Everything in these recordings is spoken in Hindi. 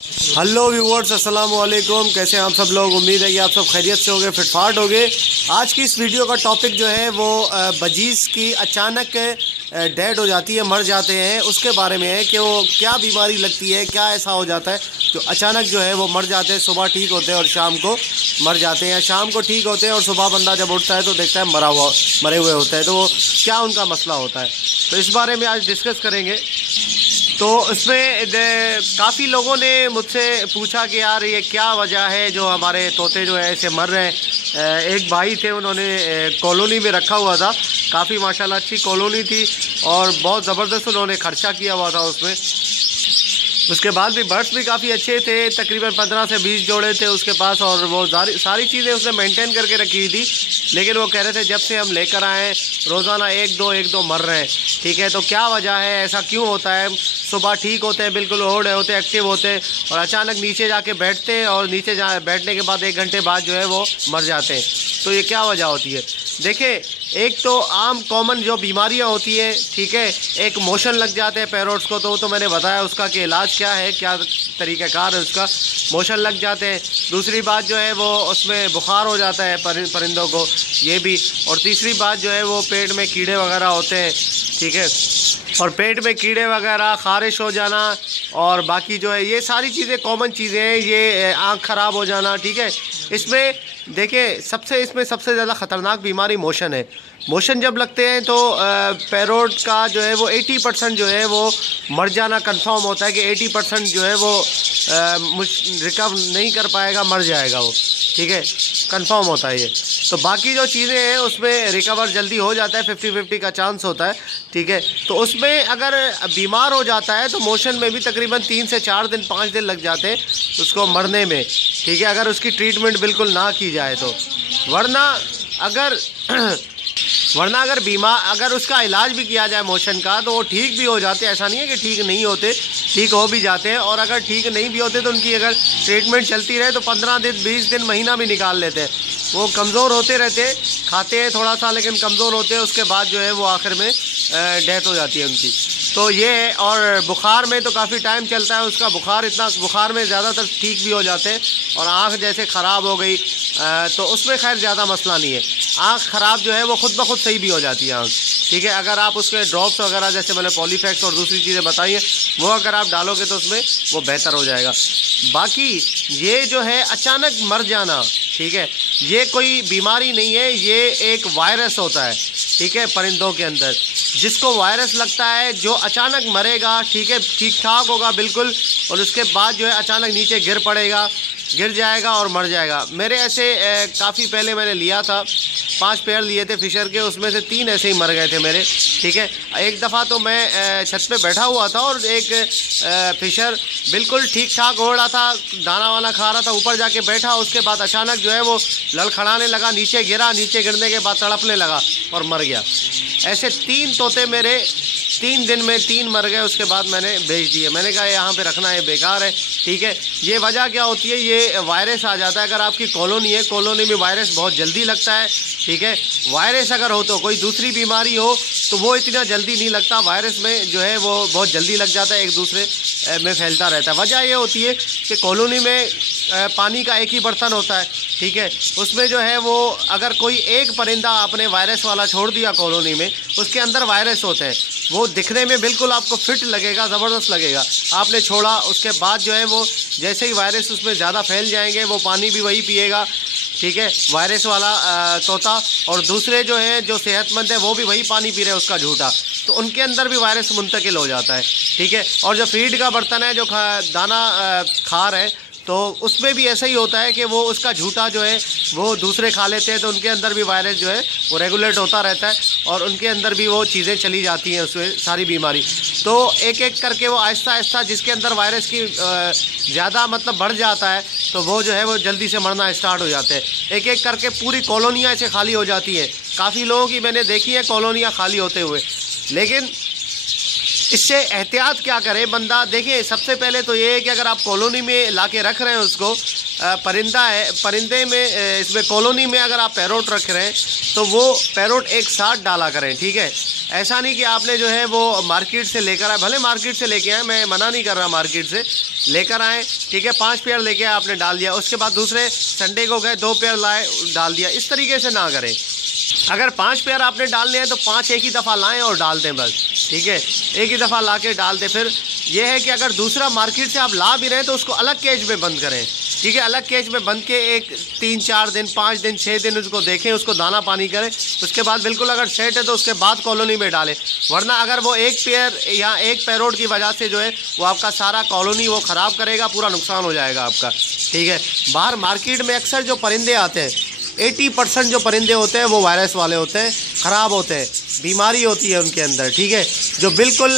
हेलो व्यूवर्स, अस्सलाम वालेकुम। कैसे हैं आप सब लोग? उम्मीद है कि आप सब खैरियत से होंगे, फिटफाट होंगे। आज की इस वीडियो का टॉपिक जो है वो बजीज़ की अचानक डेड हो जाती है, मर जाते हैं, उसके बारे में है कि वो क्या बीमारी लगती है, क्या ऐसा हो जाता है जो अचानक जो है वो मर जाते हैं। सुबह ठीक होते हैं और शाम को मर जाते हैं, शाम को ठीक होते हैं और सुबह बंदा जब उठता है तो देखता है मरे हुए होते हैं। तो वो क्या उनका मसला होता है, तो इस बारे में आज डिस्कस करेंगे। तो इसमें काफ़ी लोगों ने मुझसे पूछा कि यार ये क्या वजह है जो हमारे तोते जो है ऐसे मर रहे हैं। एक भाई थे, उन्होंने कॉलोनी में रखा हुआ था, काफ़ी माशाल्लाह अच्छी कॉलोनी थी और बहुत ज़बरदस्त उन्होंने खर्चा किया हुआ था उसमें। उसके बाद भी बर्ड्स भी काफ़ी अच्छे थे, तकरीबन 15 से 20 जोड़े थे उसके पास और वो सारी चीज़ें उसने मेंटेन करके रखी हुई थी। लेकिन वो कह रहे थे जब से हम लेकर आए रोज़ाना एक दो मर रहे हैं। ठीक है, तो क्या वजह है, ऐसा क्यों होता है? सुबह ठीक होते हैं, बिल्कुल ओढ़ रहे होते हैं, एक्टिव होते हैं और अचानक नीचे जाके बैठते हैं और नीचे बैठने के बाद 1 घंटे बाद जो है वो मर जाते हैं। तो ये क्या वजह होती है? देखिए, एक तो आम कॉमन जो बीमारियां होती हैं, ठीक है, एक मोशन लग जाते हैं पैरोट्स को, तो वो तो मैंने बताया उसका कि इलाज क्या है, क्या तरीक़ाकार है उसका। मोशन लग जाते हैं। दूसरी बात जो है वो उसमें बुखार हो जाता है परिंदों को, ये भी। और तीसरी बात जो है वो पेट में कीड़े वगैरह होते हैं, ठीक है, और पेट में कीड़े वगैरह, ख़ारिश हो जाना और बाकी जो है ये सारी चीज़ें कॉमन चीज़ें हैं। ये आँख ख़राब हो जाना, ठीक है। इसमें देखिए इसमें सबसे ज़्यादा ख़तरनाक बीमारी मोशन है। मोशन जब लगते हैं तो पैरोट का जो है वो 80% जो है वो मर जाना कंफर्म होता है कि 80% जो है वो रिकवर नहीं कर पाएगा, मर जाएगा वो, ठीक है, कंफर्म होता है ये। तो बाकी जो चीज़ें हैं उसमें रिकवर जल्दी हो जाता है, 50-50 का चांस होता है, ठीक है। तो उसमें अगर बीमार हो जाता है तो मोशन में भी तकरीबन 3 से 4 दिन 5 दिन लग जाते हैं उसको मरने में, ठीक है, अगर उसकी ट्रीटमेंट बिल्कुल ना की जाए तो। वरना अगर उसका इलाज भी किया जाए मोशन का तो वो ठीक भी हो जाते हैं। ऐसा नहीं है कि ठीक नहीं होते, ठीक हो भी जाते हैं। और अगर ठीक नहीं भी होते तो उनकी अगर ट्रीटमेंट चलती रहे तो 15 दिन 20 दिन महीना भी निकाल लेते हैं। वो कमज़ोर होते रहते, खाते हैं थोड़ा सा लेकिन कमज़ोर होते हैं, उसके बाद जो है वो आखिर में डेथ हो जाती है उनकी। तो ये है। और बुखार में तो काफ़ी टाइम चलता है उसका। बुखार में ज़्यादातर ठीक भी हो जाते हैं। और आँख जैसे ख़राब हो गई तो उसमें खैर ज़्यादा मसला नहीं है। आँख ख़राब जो है वो खुद ब खुद सही भी हो जाती है आँख, ठीक है, अगर आप उसके ड्रॉप्स वगैरह जैसे मैंने पॉलीफैक्स और दूसरी चीज़ें बताई हैं वो अगर आप डालोगे तो उसमें वो बेहतर हो जाएगा। बाकी ये जो है अचानक मर जाना, ठीक है, ये कोई बीमारी नहीं है, ये एक वायरस होता है, ठीक है, परिंदों के अंदर जिसको वायरस लगता है, जो अचानक मरेगा, ठीक है, ठीक ठाक होगा बिल्कुल, और उसके बाद जो है अचानक नीचे गिर जाएगा और मर जाएगा। मेरे ऐसे काफ़ी पहले मैंने लिया था, 5 पेयर लिए थे फिशर के, उसमें से 3 ऐसे ही मर गए थे मेरे, ठीक है। एक दफ़ा तो मैं छत पे बैठा हुआ था और एक फिशर बिल्कुल ठीक ठाक हो रहा था, दाना वाना खा रहा था, ऊपर जाके बैठा, उसके बाद अचानक जो है वो लड़खड़ाने लगा, नीचे गिरने के बाद तड़पने लगा और मर गया। ऐसे 3 तोते मेरे 3 दिन में 3 मर गए। उसके बाद मैंने बेच दिए। मैंने कहा यहाँ पे रखना है बेकार है, ठीक है। ये वजह क्या होती है, ये वायरस आ जाता है। अगर आपकी कॉलोनी है, कॉलोनी में वायरस बहुत जल्दी लगता है, ठीक है। वायरस अगर हो तो कोई दूसरी बीमारी हो तो वो इतना जल्दी नहीं लगता, वायरस में जो है वो बहुत जल्दी लग जाता है, एक दूसरे में फैलता रहता है। वजह ये होती है कि कॉलोनी में पानी का एक ही बर्तन होता है, ठीक है, उसमें जो है वो अगर कोई एक परिंदा आपने वायरस वाला छोड़ दिया कॉलोनी में, उसके अंदर वायरस होते हैं, वो दिखने में बिल्कुल आपको फिट लगेगा, ज़बरदस्त लगेगा, आपने छोड़ा, उसके बाद जो है वो जैसे ही वायरस उसमें ज़्यादा फैल जाएंगे वो पानी भी वही पिएगा, ठीक है, वायरस वाला तोता, और दूसरे जो हैं जो सेहतमंद है वो भी वही पानी पी रहे हैं उसका झूठा, तो उनके अंदर भी वायरस मुंतकिल हो जाता है, ठीक है। और जो फीड का बर्तन है, जो दाना खा रहे हैं, तो उसमें भी ऐसा ही होता है कि वो उसका झूठा जो है वो दूसरे खा लेते हैं, तो उनके अंदर भी वायरस जो है वो रेगुलेट होता रहता है और उनके अंदर भी वो चीज़ें चली जाती हैं, उसमें सारी बीमारी। तो एक एक करके वो आहिस्ता आहिस्ता जिसके अंदर वायरस की ज़्यादा मतलब बढ़ जाता है तो वो जो है वो जल्दी से मरना स्टार्ट हो जाते हैं। एक एक करके पूरी कॉलोनियाँ ऐसे खाली हो जाती हैं। काफ़ी लोगों की मैंने देखी है कॉलोनियाँ खाली होते हुए, लेकिन इससे एहतियात क्या करे बंदा। देखिए सबसे पहले तो ये है कि अगर आप कॉलोनी में ला के रख रहे हैं उसको, परिंदे में इसमें कॉलोनी में अगर आप पैरोट रख रहे हैं तो वो पैरोट एक साथ डाला करें, ठीक है। ऐसा नहीं कि आपने जो है वो मार्केट से लेकर आए, भले मार्केट से लेके आए, मैं मना नहीं कर रहा, मार्केट से लेकर आए, ठीक है, 5 पेयर लेके आए, आपने डाल दिया, उसके बाद दूसरे संडे को गए 2 पेयर लाए डाल दिया। इस तरीके से ना करें। अगर 5 पेयर आपने डालने हैं तो 5 एक ही दफ़ा लाएं और डाल दें बस, ठीक है, एक ही दफ़ा ला के डाल दें। फिर यह है कि अगर दूसरा मार्केट से आप ला भी रहे हैं तो उसको अलग केज में बंद करें, ठीक है, अलग केज में बंद के एक 3-4 दिन 5 दिन 6 दिन उसको देखें, उसको दाना पानी करें, उसके बाद बिल्कुल अगर सेट है तो उसके बाद कॉलोनी में डालें। वरना अगर वो एक पेयर या एक पैरोट की वजह से जो है वो आपका सारा कॉलोनी वो ख़राब करेगा, पूरा नुकसान हो जाएगा आपका, ठीक है। बाहर मार्केट में अक्सर जो परिंदे आते हैं 80% जो परिंदे होते हैं वो वायरस वाले होते हैं, ख़राब होते हैं, बीमारी होती है उनके अंदर, ठीक है, जो बिल्कुल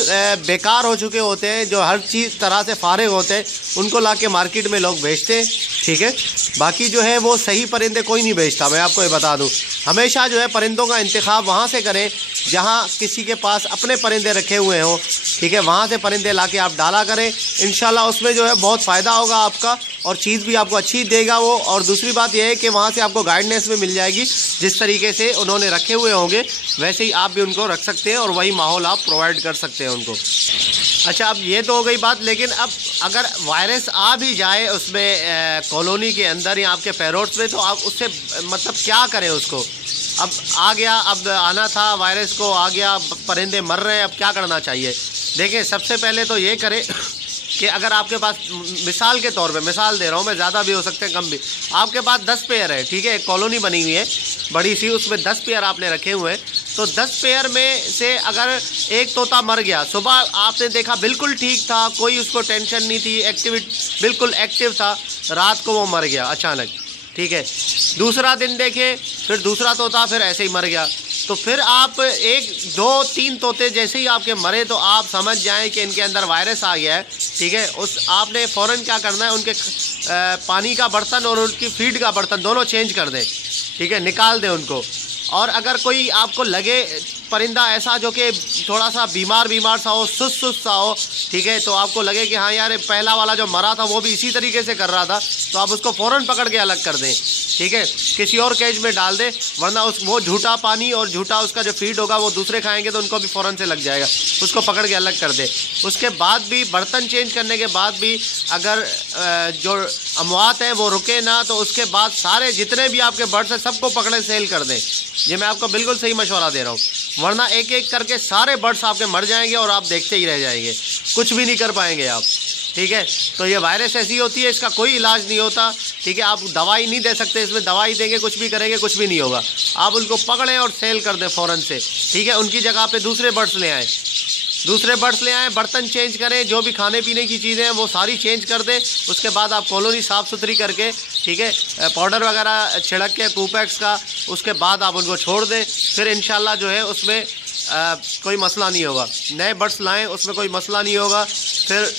बेकार हो चुके होते हैं, जो हर चीज़ तरह से फारिग होते हैं, उनको ला के मार्केट में लोग बेचते हैं, ठीक है। बाकी जो है वो सही परिंदे कोई नहीं बेचता, मैं आपको ये बता दूं। हमेशा जो है परिंदों का इंतखाब वहाँ से करें जहाँ किसी के पास अपने परिंदे रखे हुए हों, ठीक है, वहाँ से परिंदे ला के आप डाला करें। इंशाल्लाह उसमें जो है बहुत फ़ायदा होगा आपका और चीज़ भी आपको अच्छी देगा वो। और दूसरी बात यह है कि वहाँ से आपको गाइडेंस भी मिल जाएगी, जिस तरीके से उन्होंने रखे हुए होंगे वैसे ही आप भी उनको रख सकते हैं और वही माहौल आप प्रोवाइड कर सकते हैं उनको। अच्छा, अब ये तो हो गई बात, लेकिन अब अगर वायरस आ भी जाए उसमें कॉलोनी के अंदर या आपके पैरोट्स में, तो आप उससे मतलब क्या करें उसको। अब आ गया, अब आना था, वायरस को आ गया, परिंदे मर रहे हैं, अब क्या करना चाहिए। देखिए सबसे पहले तो ये करें कि अगर आपके पास, मिसाल के तौर पे मिसाल दे रहा हूँ मैं, ज़्यादा भी हो सकते हैं कम भी, आपके पास 10 पेयर है, ठीक है, एक कॉलोनी बनी हुई है बड़ी सी, उसमें 10 पेयर आपने रखे हुए हैं, तो 10 पेयर में से अगर एक तोता मर गया, सुबह आपने देखा बिल्कुल ठीक था, कोई उसको टेंशन नहीं थी, बिल्कुल एक्टिव था, रात को वो मर गया अचानक, ठीक है, दूसरा दिन देखे फिर दूसरा तोता फिर ऐसे ही मर गया, तो फिर आप 1-2-3 तोते जैसे ही आपके मरे तो आप समझ जाएं कि इनके अंदर वायरस आ गया है, ठीक है। आपने फ़ौरन क्या करना है, उनके पानी का बर्तन और उनकी फीड का बर्तन दोनों चेंज कर दें, ठीक है, निकाल दें उनको। और अगर कोई आपको लगे परिंदा ऐसा जो कि थोड़ा सा बीमार सा हो, सुस्त सा हो, ठीक है, तो आपको लगे कि हाँ यार पहला वाला जो मरा था वो भी इसी तरीके से कर रहा था, तो आप उसको फ़ौरन पकड़ के अलग कर दें, ठीक है, किसी और केज में डाल दें, वरना वो झूठा पानी और झूठा उसका जो फीड होगा वो दूसरे खाएंगे तो उनको भी फ़ौरन से लग जाएगा, उसको पकड़ के अलग कर दें। उसके बाद भी बर्तन चेंज करने के बाद भी अगर जो अमवात हैं वो रुके ना, तो उसके बाद सारे जितने भी आपके बर्ड्स हैं सबको पकड़े सेल कर दें। ये मैं आपको बिल्कुल सही मशवरा दे रहा हूँ, वरना एक एक करके सारे बर्ड्स आपके मर जाएंगे और आप देखते ही रह जाएंगे, कुछ भी नहीं कर पाएंगे आप, ठीक है। तो ये वायरस ऐसी होती है, इसका कोई इलाज नहीं होता, ठीक है, आप दवाई नहीं दे सकते इसमें, दवाई देंगे कुछ भी करेंगे कुछ भी नहीं होगा। आप उनको पकड़ें और सेल कर दें फ़ौरन से, ठीक है, उनकी जगह पे दूसरे बर्ड्स ले आएँ, बर्तन चेंज करें, जो भी खाने पीने की चीज़ें हैं वो सारी चेंज कर दें। उसके बाद आप कॉलोनी साफ़ सुथरी करके, ठीक है, पाउडर वगैरह छिड़क के कूपेक्स का, उसके बाद आप उनको छोड़ दें, फिर इंशाल्लाह जो है उसमें कोई मसला नहीं होगा। नए बर्ड्स लाएं, उसमें कोई मसला नहीं होगा, फिर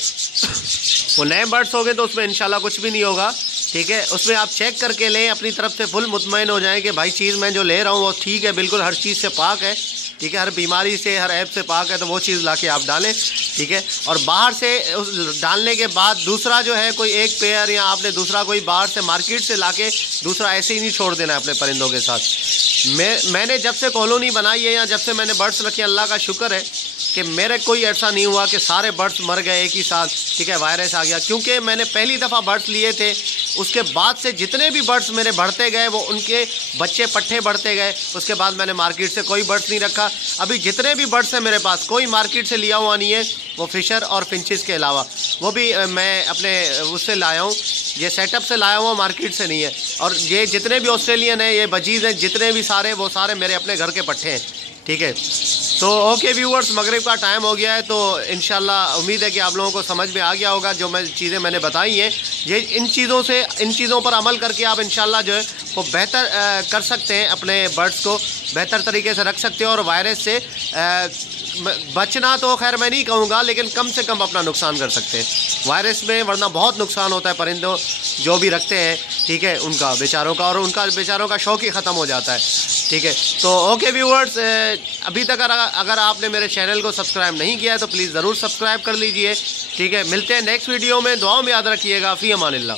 वो नए बर्ड्स हो गए तो उसमें इंशाल्लाह कुछ भी नहीं होगा, ठीक है। उसमें आप चेक करके लें, अपनी तरफ से फुल मुतमईन हो जाएं कि भाई चीज़ मैं जो ले रहा हूँ वो ठीक है, बिल्कुल हर चीज़ से पाक है, ठीक है, हर बीमारी से हर ऐब से पाक है, तो वो चीज़ लाके आप डालें, ठीक है। और बाहर से उस डालने के बाद दूसरा जो है कोई एक पेयर या आपने दूसरा कोई बाहर से मार्केट से लाके दूसरा ऐसे ही नहीं छोड़ देना है अपने परिंदों के साथ। मैंने जब से कॉलोनी बनाई है या जब से मैंने बर्ड्स रखे, अल्लाह का शुक्र है कि मेरे कोई ऐसा नहीं हुआ कि सारे बर्ड्स मर गए एक ही साथ, ठीक है, वायरस आ गया, क्योंकि मैंने पहली दफ़ा बर्ड्स लिए थे, उसके बाद से जितने भी बर्ड्स मेरे बढ़ते गए वो उनके बच्चे पट्टे बढ़ते गए, उसके बाद मैंने मार्केट से कोई बर्ड्स नहीं रखा। अभी जितने भी बर्ड्स हैं मेरे पास कोई मार्केट से लिया हुआ नहीं है, वो फिशर और फिंचेस के अलावा, वो भी मैं अपने उससे लाया हूँ, ये सेटअप से लाया हुआ, मार्केट से नहीं है। और ये जितने भी ऑस्ट्रेलियन हैं, ये बजीज़ हैं, जितने भी सारे वो सारे मेरे अपने घर के पट्टे हैं, ठीक है। तो ओके व्यूअर्स, मगरिब का टाइम हो गया है, तो इंशाल्लाह उम्मीद है कि आप लोगों को समझ में आ गया होगा जो चीज़ें मैंने बताई हैं। ये इन चीज़ों पर अमल करके आप इंशाल्लाह जो है वो बेहतर कर सकते हैं, अपने बर्ड्स को बेहतर तरीके से रख सकते हैं और वायरस से बचना तो खैर मैं नहीं कहूँगा, लेकिन कम से कम अपना नुकसान कर सकते हैं वायरस में, वरना बहुत नुकसान होता है परिंदों जो भी रखते हैं, ठीक है, उनका बेचारों का, और उनका बेचारों का शौक ही ख़त्म हो जाता है, ठीक है। तो ओके व्यूअर्स, अभी तक अगर आपने मेरे चैनल को सब्सक्राइब नहीं किया है तो प्लीज़ ज़रूर सब्सक्राइब कर लीजिए, ठीक है। मिलते हैं नेक्स्ट वीडियो में, दुआओं में याद रखिएगा। फ़ी अमानिल्लाह।